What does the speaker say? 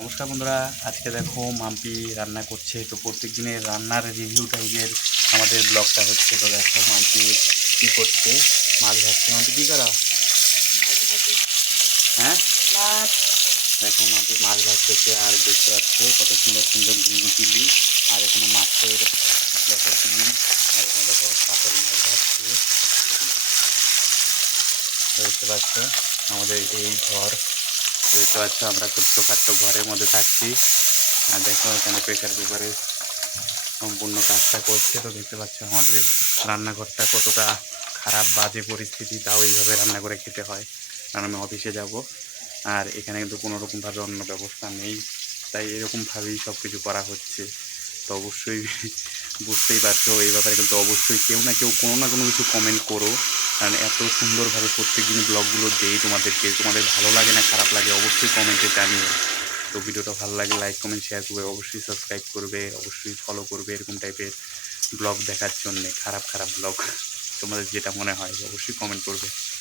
নমস্কার বন্ধুরা, আজকে দেখো মাম্পি রান্না করছে। তো প্রত্যেক দিনের রান্নার রিভিউ টাইপের আমাদের ব্লগটা হচ্ছে। তো দেখো মাম্পি কী করছে, মাছ ভাজছে। মাম্পি কী করা? হ্যাঁ, দেখো মাম্পি মাছ ভাজতেছে। আর দেখতে পাচ্ছ কত সুন্দর সুন্দর চিলি। আর এখানে মাছের দেখো ডিম। আর এখানে দেখো কাতল মাছ ভাজছে। দেখতে পাচ্ছ আমাদের এই ঘর, দেখতে পাচ্ছ আমরা ছোট্টখাট্ট ঘরের মধ্যে থাকছি। আর দেখো এখানে প্রেশার কুকারে সম্পূর্ণ কাজটা করছে। তো দেখতে পাচ্ছ আমাদের রান্নাঘরটা কতটা খারাপ বাজে পরিস্থিতি, তাও এইভাবে রান্না করে খেতে হয়, কারণ আমি অফিসে যাব। আর এখানে কিন্তু কোনোরকমভাবে অন্য ব্যবস্থা নেই, তাই এরকমভাবেই সব কিছু করা হচ্ছে। তো অবশ্যই বুঝতেই পারছো এই ব্যাপারে, কিন্তু অবশ্যই কেউ না কেউ কোনো না কোনো কিছু কমেন্ট করো, কারণ এত সুন্দরভাবে প্রত্যেক দিন ব্লগগুলো দেই তোমাদেরকে। তোমাদের ভালো লাগে না খারাপ লাগে অবশ্যই কমেন্টে জানিও। তো ভিডিওটা ভালো লাগে লাইক কমেন্ট শেয়ার করবে, অবশ্যই সাবস্ক্রাইব করবে, অবশ্যই ফলো করবে এরকম টাইপের ব্লগ দেখার জন্যে। খারাপ খারাপ ব্লগ তোমাদের যেটা মনে হয় অবশ্যই কমেন্ট করবে।